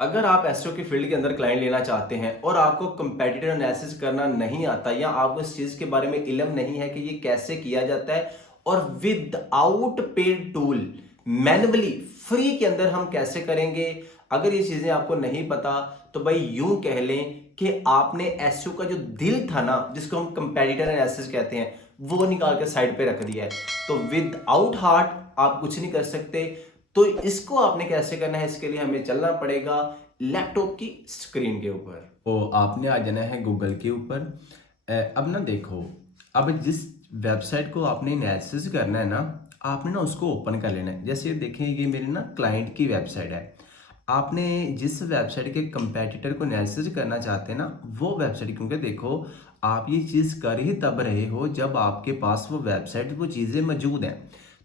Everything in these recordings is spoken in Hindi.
अगर आप एसईओ की फील्ड के अंदर क्लाइंट लेना चाहते हैं और आपको कंपेटिटर एनालिसिस करना नहीं आता या आपको इस चीज के बारे में इल्म नहीं है कि ये कैसे किया जाता है और without paid tool manually free के अंदर हम कैसे करेंगे, अगर ये चीजें आपको नहीं पता तो भाई यूं कह लें कि आपने एसईओ का जो दिल था ना, जिसको हम कंपेटिटर एनालिसिस कहते हैं, वो निकाल के साइड पे रख दिया है। तो विदाउट हार्ट आप कुछ नहीं कर सकते। तो इसको आपने कैसे करना है, इसके लिए हमें चलना पड़ेगा लैपटॉप की स्क्रीन के ऊपर। तो आपने आ जाना है गूगल के ऊपर। अब ना देखो, अब जिस वेबसाइट को आपने एनालिसिस करना है ना, आपने ना उसको ओपन कर लेना है। जैसे देखें, ये मेरी ना क्लाइंट की वेबसाइट है। आपने जिस वेबसाइट के कंपेटिटर को एनालिसिस करना चाहते हैं ना, वो वेबसाइट, क्योंकि देखो आप ये चीज़ कर ही तब रहे हो जब आपके पास वो वेबसाइट, वो चीज़ें मौजूद हैं।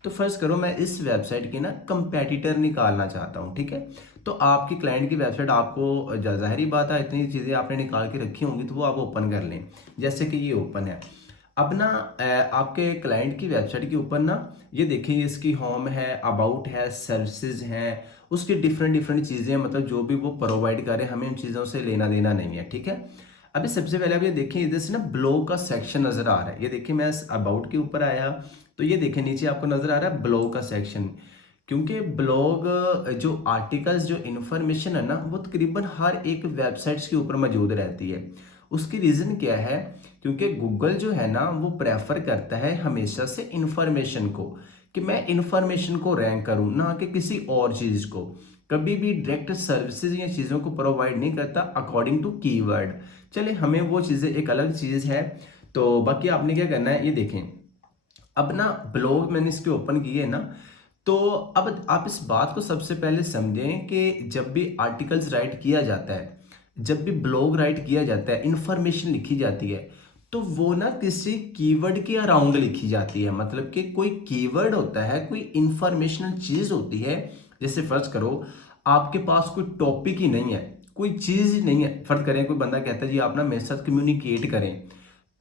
तो फर्ज करो मैं इस वेबसाइट की ना कंपेटिटर निकालना चाहता हूँ, ठीक है। तो आपकी क्लाइंट की वेबसाइट आपको जाहिर ही बात है, इतनी चीज़ें आपने निकाल के रखी होंगी तो वो आप ओपन कर लें। जैसे कि ये ओपन है। अब ना आपके क्लाइंट की वेबसाइट के ऊपर ना ये देखिए, इसकी होम है, अबाउट है, सर्विसेज हैं, उसकी डिफरेंट डिफरेंट चीज़ें, मतलब जो भी वो प्रोवाइड करें हमें उन चीज़ों से लेना देना नहीं है, ठीक है। अभी सबसे पहले आप ये देखिए, इधर से ना ब्लॉग का सेक्शन नजर आ रहा है। ये देखिए मैं अबाउट के ऊपर आया तो ये देखिए नीचे आपको नजर आ रहा है ब्लॉग का सेक्शन। क्योंकि ब्लॉग जो आर्टिकल्स, जो इन्फॉर्मेशन है ना, वो तकरीबन हर एक वेबसाइट्स के ऊपर मौजूद रहती है। उसकी रीज़न क्या है? क्योंकि गूगल जो है ना, वो प्रेफर करता है हमेशा से इंफॉर्मेशन को, कि मैं इंफॉर्मेशन को रैंक करूं, ना कि किसी और चीज़ को। कभी भी डायरेक्ट सर्विसेज या चीज़ों को प्रोवाइड नहीं करता अकॉर्डिंग टू कीवर्ड। चले, हमें वो चीज़ें एक अलग चीज़ है। तो बाकी आपने क्या करना है, ये देखें। अब ना ब्लॉग मैंने इसके ओपन किए ना, तो अब आप इस बात को सबसे पहले समझें कि जब भी आर्टिकल्स राइट किया जाता है, जब भी ब्लॉग राइट किया जाता है, इंफॉर्मेशन लिखी जाती है, तो वो ना किसी कीवर्ड के अराउंड लिखी जाती है। मतलब कि कोई कीवर्ड होता है, कोई इंफॉर्मेशनल चीज होती है। जैसे फर्ज करो आपके पास कोई टॉपिक ही नहीं है, कोई चीज ही नहीं है। फर्ज करें कोई बंदा कहता है जी आप ना मेरे साथ कम्युनिकेट करें,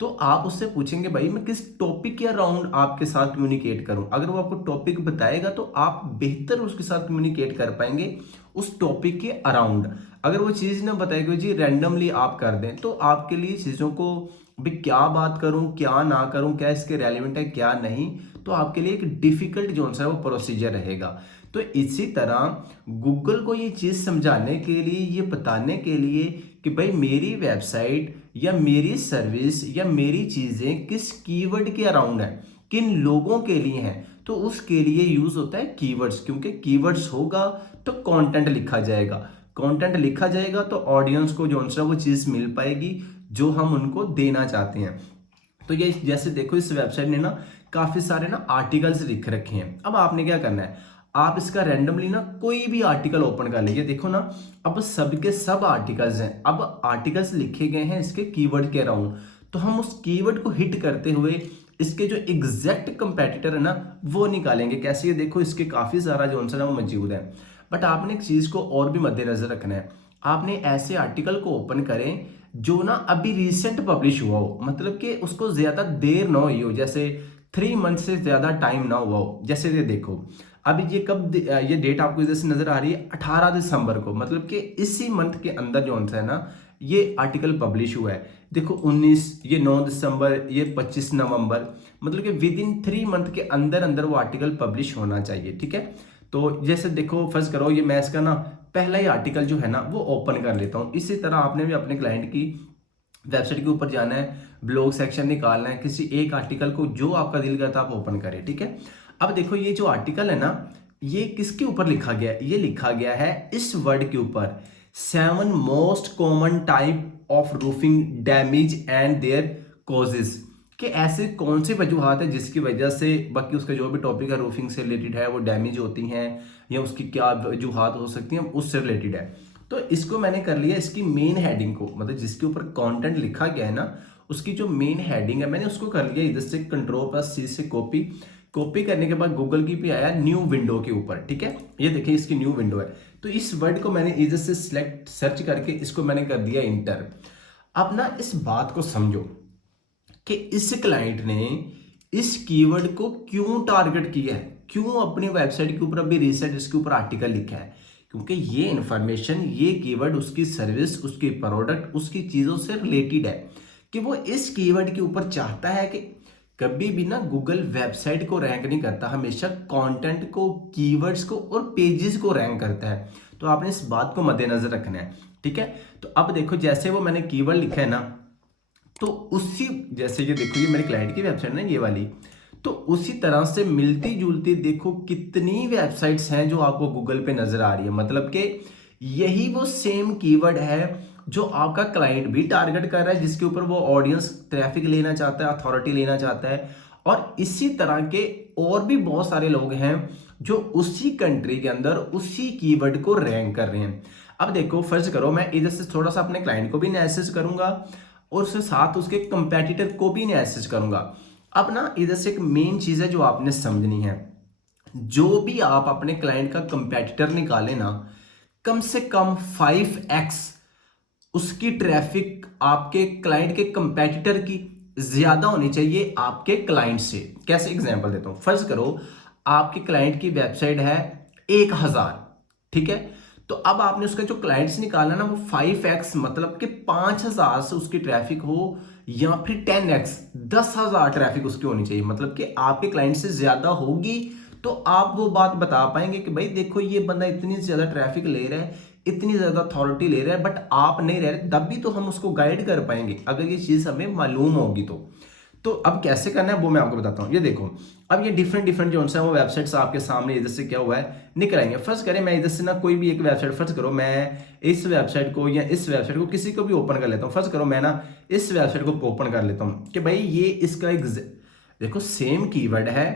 तो आप उससे पूछेंगे भाई मैं किस टॉपिक के अराउंड आपके साथ कम्युनिकेट करूं। अगर वो आपको टॉपिक बताएगा तो आप बेहतर उसके साथ कम्युनिकेट कर पाएंगे उस टॉपिक के अराउंड। अगर वो चीज़ ना बताएगी जी रैंडमली आप कर दें, तो आपके लिए चीज़ों को भी क्या बात करूं क्या ना करूं, क्या इसके रेलिवेंट है क्या नहीं, तो आपके लिए एक डिफिकल्ट जो सा है वो प्रोसीजर रहेगा। तो इसी तरह गूगल को ये चीज़ समझाने के लिए, ये बताने के लिए कि भाई मेरी वेबसाइट या मेरी सर्विस या मेरी चीज़ें किस कीवर्ड के अराउंड है, किन लोगों के लिए हैं, तो उसके लिए यूज़ होता है कीवर्ड्स। क्योंकि कीवर्ड्स होगा तो कंटेंट लिखा जाएगा, कंटेंट लिखा जाएगा तो ऑडियंस को जो है वो चीज़ मिल पाएगी जो हम उनको देना चाहते हैं। तो ये जैसे देखो इस वेबसाइट ने ना काफ़ी सारे ना आर्टिकल्स लिख रखे हैं। अब आपने क्या करना है, आप इसका रैंडमली ना कोई भी आर्टिकल ओपन कर लीजिए। देखो ना, अब सबके सब आर्टिकल्स हैं। अब आर्टिकल्स लिखे गए हैं इसके कीवर्ड के अराउंड, तो हम उस कीवर्ड को हिट करते हुए इसके जो एग्जैक्ट कंपेटिटर है ना, वो निकालेंगे। कैसे? ये देखो इसके काफ़ी सारा जो आंसर है वो मौजूद है। बट आपने एक चीज़ को और भी मद्देनजर रखना है। आपने ऐसे आर्टिकल को ओपन करें जो ना अभी रिसेंट पब्लिश हुआ हो, मतलब कि उसको ज़्यादा देर ना हुई हो, जैसे 3 मंथ से ज़्यादा टाइम ना हुआ हो। जैसे ये देखो अभी ये कब ये डेट आपको इधर से नजर आ रही है 18 दिसंबर को, मतलब कि इसी मंथ के अंदर जो है ना ये आर्टिकल पब्लिश हुआ है। देखो 19, ये 9 दिसंबर, ये 25 नवंबर, मतलब कि विद इन 3 मंथ के अंदर अंदर वो आर्टिकल पब्लिश होना चाहिए, ठीक है। तो जैसे देखो फर्ज करो ये मैं इसका ना पहला ही आर्टिकल जो है ना वो ओपन कर लेता हूँ। इसी तरह आपने भी अपने क्लाइंट की वेबसाइट के ऊपर जाना है, ब्लॉग सेक्शन निकालना है, किसी एक आर्टिकल को जो आपका दिल करता है आप ओपन करें, ठीक है। अब देखो ये जो आर्टिकल है ना, ये किसके ऊपर लिखा गया है? ये लिखा गया है इस वर्ड के ऊपर, 7 most common type of roofing damage and their causes. कि ऐसे कौन से वजूहत है जिसकी वजह से बाकी उसका जो भी टॉपिक है रूफिंग से रिलेटेड है वो डैमेज होती हैं, या उसकी क्या वजूहत हो सकती हैं उससे रिलेटेड है। तो इसको मैंने कर लिया, इसकी मेन हेडिंग को, मतलब जिसके ऊपर कंटेंट लिखा गया है ना, उसकी जो मेन हेडिंग है मैंने उसको कर लिया इधर से Ctrl+C से कॉपी। कॉपी करने के बाद गूगल की पे आया न्यू विंडो के ऊपर, ठीक है। ये देखिए इसकी न्यू विंडो है। तो इस वर्ड को मैंने इधर से सिलेक्ट सर्च करके इसको मैंने कर दिया इंटर। अब ना इस बात को समझो कि इस क्लाइंट ने इस कीवर्ड को क्यों टारगेट किया है, क्यों अपनी वेबसाइट के ऊपर अभी रिसेंट इसके ऊपर आर्टिकल लिखा है। क्योंकि ये इंफॉर्मेशन, ये कीवर्ड उसकी सर्विस, उसकी प्रोडक्ट, उसकी चीज़ों से रिलेटेड है कि वो इस कीवर्ड के ऊपर चाहता है कि कभी भी ना गूगल वेबसाइट को रैंक नहीं करता, हमेशा कंटेंट को, कीवर्ड्स को और पेजेस को रैंक करता है। तो आपने इस बात को मद्देनजर रखना है, ठीक है। तो अब देखो, जैसे वो मैंने कीवर्ड लिखा है ना, तो उसी, जैसे ये देखो, ये मेरे क्लाइंट की वेबसाइट है ये वाली, तो उसी तरह से मिलती जुलती देखो कितनी वेबसाइट्स हैं जो आपको गूगल पे नजर आ रही है। मतलब कि यही वो सेम कीवर्ड है जो आपका क्लाइंट भी टारगेट कर रहा है, जिसके ऊपर वो ऑडियंस ट्रैफिक लेना चाहता है, अथॉरिटी लेना चाहता है। और इसी तरह के और भी बहुत सारे लोग हैं जो उसी कंट्री के अंदर उसी कीवर्ड को रैंक कर रहे हैं। अब देखो, फर्ज करो मैं इधर से थोड़ा सा अपने क्लाइंट को भी एनालिसिस करूंगा और उसके साथ उसके कंपेटिटर को भी एनालिसिस करूंगा। अब ना इधर से एक मेन चीज है जो आपने समझनी है, जो भी आप अपने क्लाइंट का कंपेटिटर निकाले ना, कम से कम 5x उसकी ट्रैफिक आपके क्लाइंट के कंपेटिटर की ज्यादा होनी चाहिए आपके क्लाइंट से। कैसे एग्जांपल देता हूं, फर्ज करो आपके क्लाइंट की वेबसाइट है 1000, ठीक है। तो अब आपने उसका जो क्लाइंट्स निकाला ना, वो 5x मतलब कि 5000 से उसकी ट्रैफिक हो, या फिर 10x 10,000 ट्रैफिक उसकी होनी चाहिए। मतलब कि आपके क्लाइंट से ज्यादा होगी तो आप वो बात बता पाएंगे कि भाई देखो, ये बंदा इतनी ज्यादा ट्रैफिक ले रहा है, इतनी ज्यादा अथॉरिटी ले रहा है, बट आप नहीं रह रहे, तब भी तो हम उसको गाइड कर पाएंगे अगर ये चीज हमें मालूम होगी तो अब कैसे करना है वो मैं आपको बताता हूँ। ये देखो, अब ये डिफरेंट जो है वो वेबसाइट्स आपके सामने इधर से क्या हुआ है निकल आएंगे। फर्स्ट करें, मैं इधर से ना कोई भी एक वेबसाइट, फर्स्ट करो मैं इस वेबसाइट को या इस वेबसाइट को किसी को भी ओपन कर लेता हूँ। फर्स्ट करो मैं ना इस वेबसाइट को ओपन कर लेता हूँ कि भाई ये इसका एक, देखो सेम कीवर्ड है,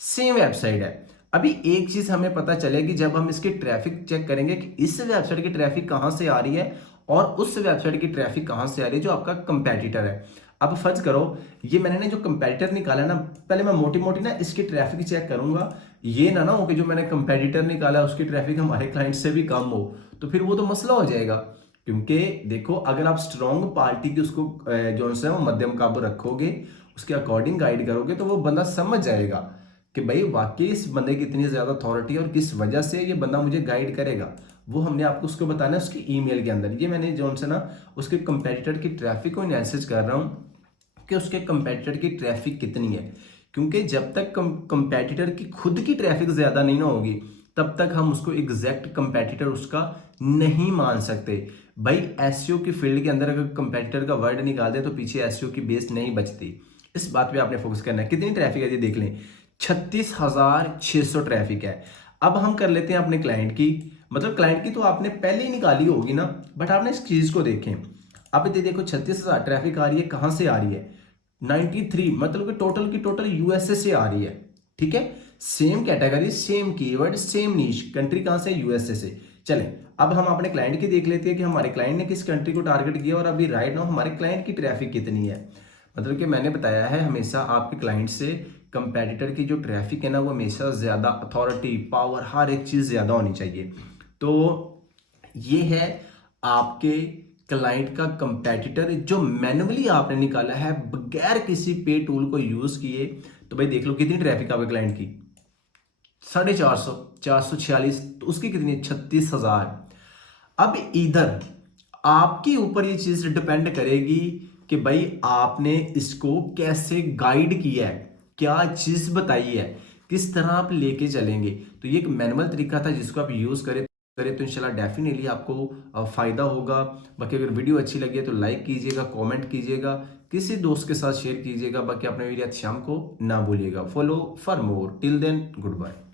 सेम वेबसाइट है। अभी एक चीज हमें पता चलेगी जब हम इसकी ट्रैफिक चेक करेंगे कि इस वेबसाइट की ट्रैफिक कहां से आ रही है और उस वेबसाइट की ट्रैफिक कहां से आ रही है जो आपका कंपेटिटर है। अब फर्ज करो ये मैंने ना जो कंपेटिटर निकाला ना, पहले मैं मोटी मोटी ना इसकी ट्रैफिक चेक करूंगा, ये ना हो कि जो मैंने कंपेटिटर निकाला उसकी ट्रैफिक हमारे क्लाइंट से भी कम हो, तो फिर वो तो मसला हो जाएगा। क्योंकि देखो, अगर आप स्ट्रॉन्ग पार्टी की उसको जो है वो मध्यम काबू रखोगे, उसके अकॉर्डिंग गाइड करोगे, तो वो बंदा समझ जाएगा कि भाई वाकई इस बंदे की इतनी ज्यादा अथॉरिटी है और किस वजह से ये बंदा मुझे गाइड करेगा। वो हमने आपको उसको बताना है उसकी ईमेल के अंदर। ये मैंने जो है ना उसके कंपेटिटर की ट्रैफिक को एनालिसिस कर रहा हूँ कि उसके कंपेटिटर की ट्रैफिक कितनी है। क्योंकि जब तक कंपेटिटर की खुद की ट्रैफिक ज्यादा नहीं ना होगी, तब तक हम उसको एग्जैक्ट कंपेटिटर उसका नहीं मान सकते। भाई एसईओ की फील्ड के अंदर अगर कंपेटिटर का वर्ड निकाल दे तो पीछे एसईओ की बेस नहीं बचती। इस बात पे आपने फोकस करना है। कितनी ट्रैफिक है ये देख लें, 36,600 ट्रैफिक है। अब हम कर लेते हैं अपने क्लाइंट की, मतलब क्लाइंट की तो आपने पहले ही निकाली होगी ना, बट आपने इस चीज को देखें। अब ये देखो 36,000 ट्रैफिक आ रही है, कहां से आ रही है, 93, मतलब कि टोटल की टोटल यूएसए से आ रही है, ठीक है। Same category, same keyword, same niche, country कहां से, यूएसए से। चलें अब हम अपने क्लाइंट की देख लेते हैं कि हमारे क्लाइंट ने किस कंट्री को टारगेट किया और अभी राइट नाउ हमारे क्लाइंट की ट्रैफिक कितनी है। मतलब कि मैंने बताया है हमेशा आपके क्लाइंट से कंपेटिटर की जो ट्रैफिक है ना, वो हमेशा ज्यादा अथॉरिटी, पावर, हर एक चीज ज्यादा होनी चाहिए। तो ये है आपके क्लाइंट का कंपेटिटर जो मैन्युअली आपने निकाला है बगैर किसी पे टूल को यूज किए। तो भाई देख लो कितनी ट्रैफिक आपके क्लाइंट की, 450, 446, तो उसकी कितनी, 36,000। अब इधर आपके ऊपर ये चीज डिपेंड करेगी कि भाई आपने इसको कैसे गाइड किया है, क्या चीज बताई है, किस तरह आप लेके चलेंगे। तो ये एक मैनुअल तरीका था जिसको आप यूज करें तो इंशाल्लाह डेफिनेटली आपको फायदा होगा। बाकी अगर वीडियो अच्छी लगी है तो लाइक कीजिएगा, कमेंट कीजिएगा, किसी दोस्त के साथ शेयर कीजिएगा। बाकी अपने वीडियो शाम को ना भूलिएगा। Follow for more, till then good bye.